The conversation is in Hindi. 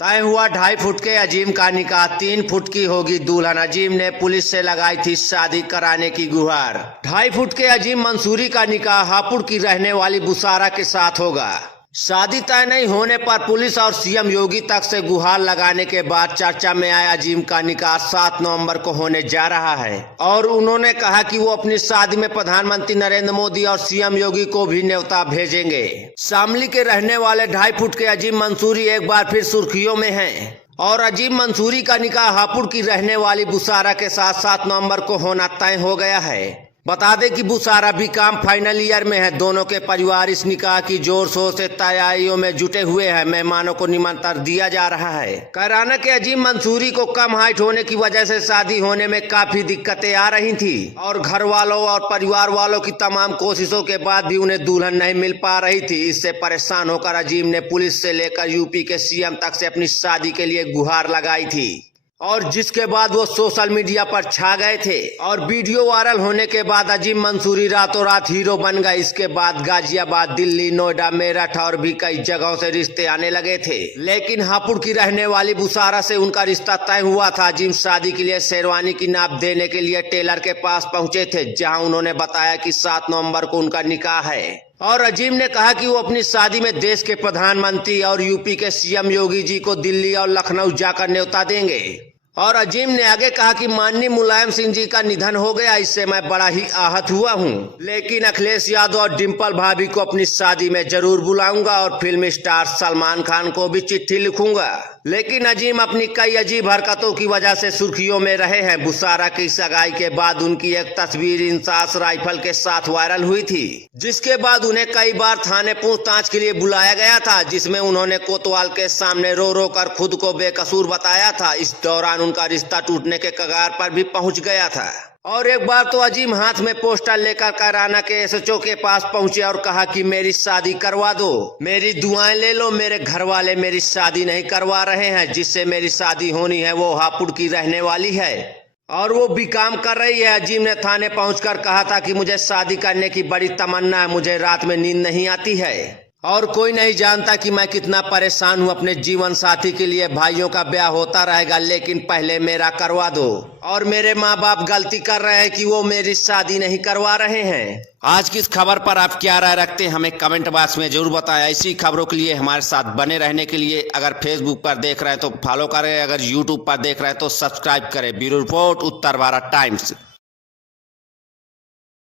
तय हुआ 2.5 फुट के अजीम का निकाह, 3 फुट की होगी दुल्हन। अजीम ने पुलिस से लगाई थी शादी कराने की गुहार। 2.5 फुट के अजीम मंसूरी का निकाह हापुड़ की रहने वाली बुसारा के साथ होगा। शादी तय नहीं होने पर पुलिस और सीएम योगी तक से गुहार लगाने के बाद चर्चा में आया अजीम का निकाह 7 नवंबर को होने जा रहा है और उन्होंने कहा कि वो अपनी शादी में प्रधानमंत्री नरेंद्र मोदी और सीएम योगी को भी न्योता भेजेंगे। शामली के रहने वाले 2.5 फुट के अजीम मंसूरी एक बार फिर सुर्खियों में हैं और अजीम मंसूरी का निकाह हापुड़ की रहने वाली बुसारा के साथ 7 नवंबर को होना तय हो गया है। बता दें कि बुसारा भी काम फाइनल ईयर में है। दोनों के परिवार इस निकाह की जोर शोर से तैयारियों में जुटे हुए हैं। मेहमानों को निमंत्रण दिया जा रहा है। कैराना के अजीम मंसूरी को कम हाइट होने की वजह से शादी होने में काफी दिक्कतें आ रही थी और घर वालों और परिवार वालों की तमाम कोशिशों के बाद भी उन्हें दुल्हन नहीं मिल पा रही थी। इससे परेशान होकर अजीम ने पुलिस से लेकर यूपी के सीएम तक से अपनी शादी के लिए गुहार लगाई थी और जिसके बाद वो सोशल मीडिया पर छा गए थे और वीडियो वायरल होने के बाद अजीम मंसूरी रातों रात हीरो बन गए। इसके बाद गाजियाबाद, दिल्ली, नोएडा, मेरठ और भी कई जगहों से रिश्ते आने लगे थे, लेकिन हापुड़ की रहने वाली बुसारा से उनका रिश्ता तय हुआ था। अजीम शादी के लिए शेरवानी की नाप देने के लिए टेलर के पास पहुंचे थे, जहां उन्होंने बताया कि 7 नवंबर को उनका निकाह है और अजीम ने कहा कि वो अपनी शादी में देश के प्रधानमंत्री और यूपी के सीएम योगी जी को दिल्ली और लखनऊ जाकर न्योता देंगे। और अजीम ने आगे कहा कि माननीय मुलायम सिंह जी का निधन हो गया, इससे मैं बड़ा ही आहत हुआ हूँ, लेकिन अखिलेश यादव और डिम्पल भाभी को अपनी शादी में जरूर बुलाऊंगा और फिल्म स्टार सलमान खान को भी चिट्ठी लिखूंगा। लेकिन अजीम अपनी कई अजीब हरकतों की वजह से सुर्खियों में रहे हैं। बुसारा की सगाई के बाद उनकी एक तस्वीर इंसास राइफल के साथ वायरल हुई थी, जिसके बाद उन्हें कई बार थाने पूछताछ के लिए बुलाया गया था, जिसमें उन्होंने कोतवाल के सामने रो रो कर खुद को बेकसूर बताया था। इस दौरान उनका रिश्ता टूटने के कगार पर भी पहुंच गया था और एक बार तो अजीम हाथ में पोस्टर लेकर कैराना के एसएचओ के पास पहुंचे और कहा कि मेरी शादी करवा दो, मेरी दुआएं ले लो। मेरे घर वाले मेरी शादी नहीं करवा रहे हैं, जिससे मेरी शादी होनी है वो हापुड़ की रहने वाली है और वो भी काम कर रही है। अजीम ने थाने पहुंचकर कहा था कि मुझे शादी करने की बड़ी तमन्ना है, मुझे रात में नींद नहीं आती है और कोई नहीं जानता कि मैं कितना परेशान हूँ अपने जीवन साथी के लिए। भाइयों का ब्याह होता रहेगा, लेकिन पहले मेरा करवा दो। और मेरे माँ बाप गलती कर रहे हैं कि वो मेरी शादी नहीं करवा रहे हैं। आज की इस खबर पर आप क्या राय रखते हैं, हमें कमेंट बॉक्स में जरूर बताएं। ऐसी खबरों के लिए हमारे साथ बने रहने के लिए अगर फेसबुक पर देख रहे हैं तो फॉलो करें, अगर यूट्यूब पर देख रहे हैं तो सब्सक्राइब करें। ब्यूरो रिपोर्ट, उत्तर भारत टाइम्स।